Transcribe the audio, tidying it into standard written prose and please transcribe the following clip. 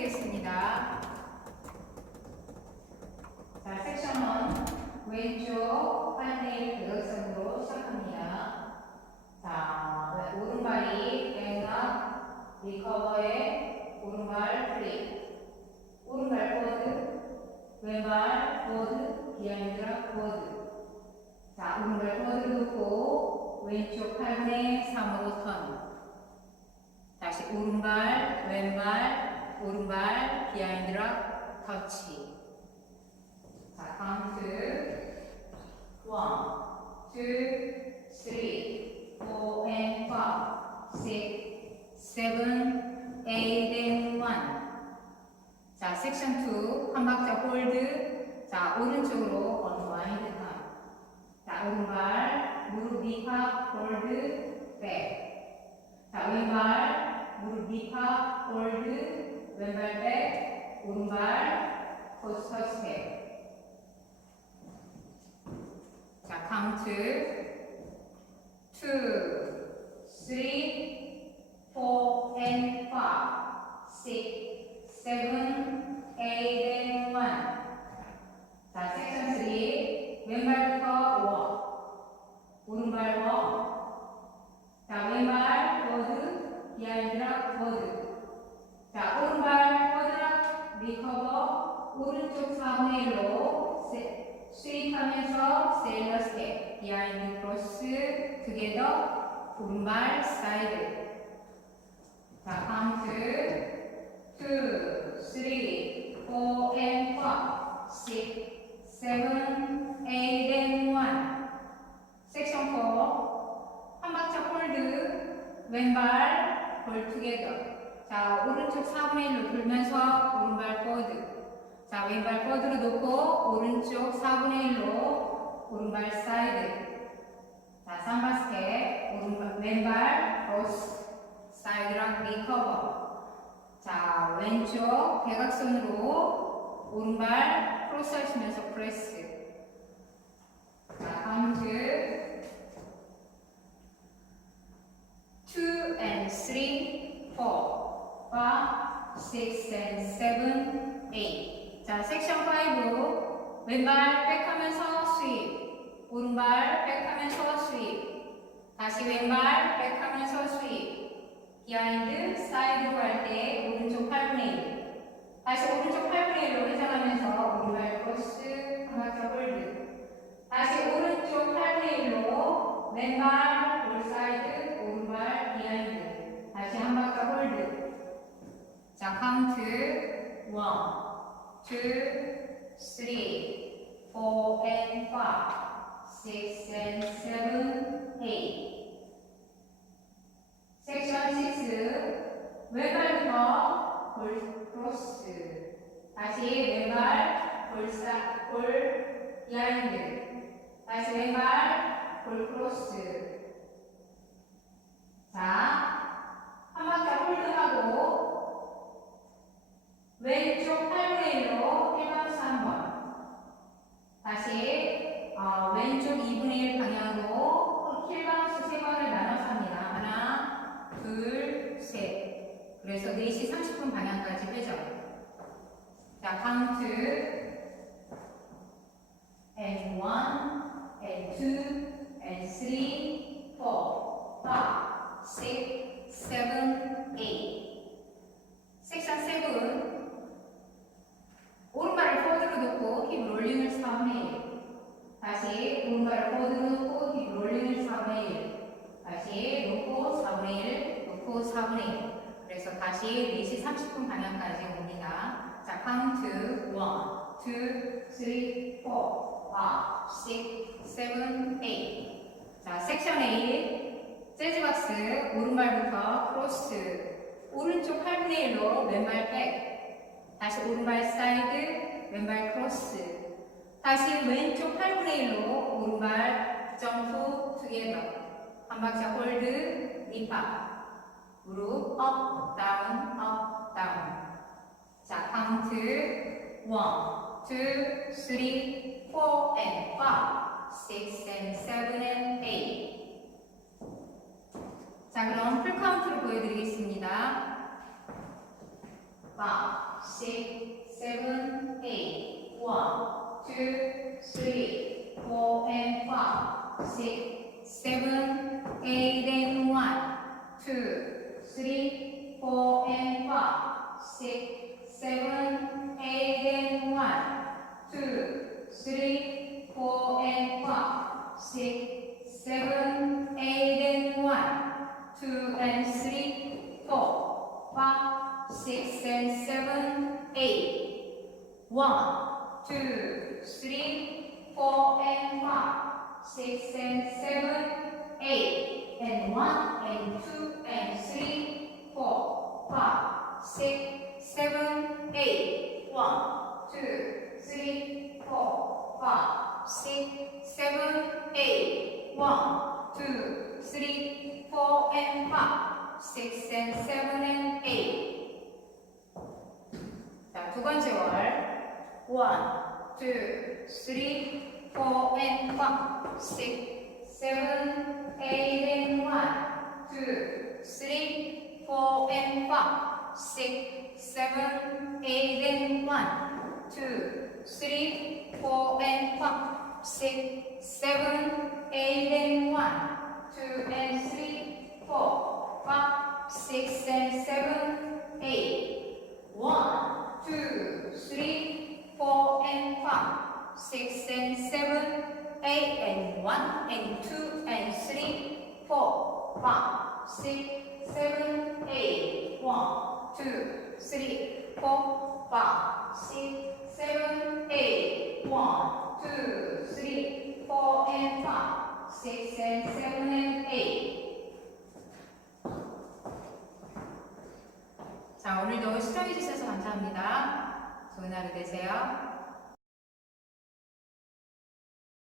보여드리겠습니다. 자, 섹션 1 왼쪽 팔네일 대각선으로 시작합니다. 자, 오른발이 백업, 리커버에 오른발 플립, 오른발 포워드, 왼발 포워드, 비하인드락 포워드. 자, 오른발 포워드 놓고 왼쪽 8분의 3으로 턴. 다시 오른발, 왼발, 오른발, 비하인드락 터치. 자, 카운트 1, 2, 3, 4 and 5, 6, 7, 8 and 1. 자, 섹션 2 한 박자 홀드. 자, 오른쪽으로 언와인드 턴. 자, 오른발 무릎 밑합 홀드 백. 자, 왼발 무릎 밑합 홀드 왼발 백. 오른발 코스터 스텝. 자, 카운트 2, 3, 4 and 5, 6, 7, 8 and 1. 자, 섹션 3 왼발부터 워, 오른발 워. 자, 왼발 포워드, 비하인드락 포워드. 자, 오른발 포워드락 리커버, 오른쪽 4분의 1로 스윗하면서 세일러 스텝, 비하인드 크로스, 투게더, 오른발 사이드. 자, 카운트 2, 3, 4 and 5, 6, 7, 8 and 1. 섹션 4 한 박자 홀드, 왼발 볼 투게더. 자, 오른쪽 4분의 1로 돌면서 오른발 포워드. 자, 왼발 포워드로 놓고 오른쪽 4분의 1로 오른발 사이드. 자, 삼바 스텝, 오른발, 왼발 크로스, 사이드랑 리커버. 자, 왼쪽 대각선으로 오른발 크로스 하시면서 프레스. 자, 카운트 2 and 3, 4, 5, 6 and 7, 8. 자, 섹션 5 왼발 백하면서 스윕, 오른발 백하면서 스윕, 다시 왼발 백하면서 스윕, 비하인드 사이드로 갈 때 오른쪽 8분의 1, 다시 오른쪽 8분의 1로 회전하면서 오른발 크로스 한 박자 홀드, 다시 오른쪽 8분의 1로 왼발 볼 사이드, 오른발 비하인드, 다시 한 박자 홀드. 자, 카운트 1, 2, 3, 4 and 5, 6 and 7, 8. 섹션 6 왼발부터 볼 크로스, 다시 왼발 볼 비하인드, 다시 왼발 볼 크로스. 자, 한 박자 홀드하고 왼쪽 8분의 1로 힐바운스 한번. 다시 왼쪽 2분의 1 방향으로 힐바운스 3번을 나눠서 합니다. 하나, 둘, 셋. 그래서 4시 30분 방향까지 회전. 자, 카운트 and 1 and 2 and 3, 4, 5, 6, 7, 8. 섹션 7 오른발을 포워드로 놓고 힙 롤링을 4분의 1. 다시 오른발을 포워드로 놓고 힙 롤링을 4분의 1. 다시 놓고 4분의 1, 놓고 4분의 1. 그래서 다시 4시 30분 방향까지 옵니다. 자, 카운트 1, 2, 3, 4, 5, 6, 7, 8. 자, 섹션 8 재즈박스 오른발부터 크로스, 오른쪽 8분의 1로 왼발 백, 다시 오른발 사이드, 왼발 크로스, 다시 왼쪽 8분의 1로 오른발 점프 투게더, 한 박자 홀드, 립합, 무릎 업, 다운, 업, 다운. 자, 카운트 1, 2, 3, 4 and 5, 6 and 7 and 8. 자, 그럼 풀카운트로 보여드리겠습니다. 5, 6, 7, 8. 1, 2, 3, 4, and 5, 6, 7, 8, and 1, 2, 3, 4, and 5, 6, 7, 8, and 1, 2, 3, 4, and 5, 6, 7, 8, and 1, 2 and 3, 4, 5, 6 and 7, 8. 1, 2, 3, 4 and 5, 6 and 7, 8. And 1 and 2 and 3, 4, 5, 6, 7, 8. 1, 2, 3, 4, 5, 6, 7, 8. 1, 2, 3, 4, and 5, 6 and 7 and 8. 자, 두 번째 월. 1, 2, 3, 4, and 5, 6, 7, 8, and 1, 2, 3, 4, and 5, 6, 7, 8, and 1, 2, 3, 4, and 5, 6, 7, 8, and 1, 2 and 3, 4, 5, 6 and 7, 8. 1, 2, 3, 4 and 5, 6 and 7, 8 and 1 and 2 and 3, 4, 5, 6, 7, 8. 1, 2, 3, 4, 5, 6, 7, 8. 1, 2, 3, 4 and 5, 6 and 7 and 8. 자, 오늘도 시청해주셔서 감사합니다. 좋은 하루 되세요.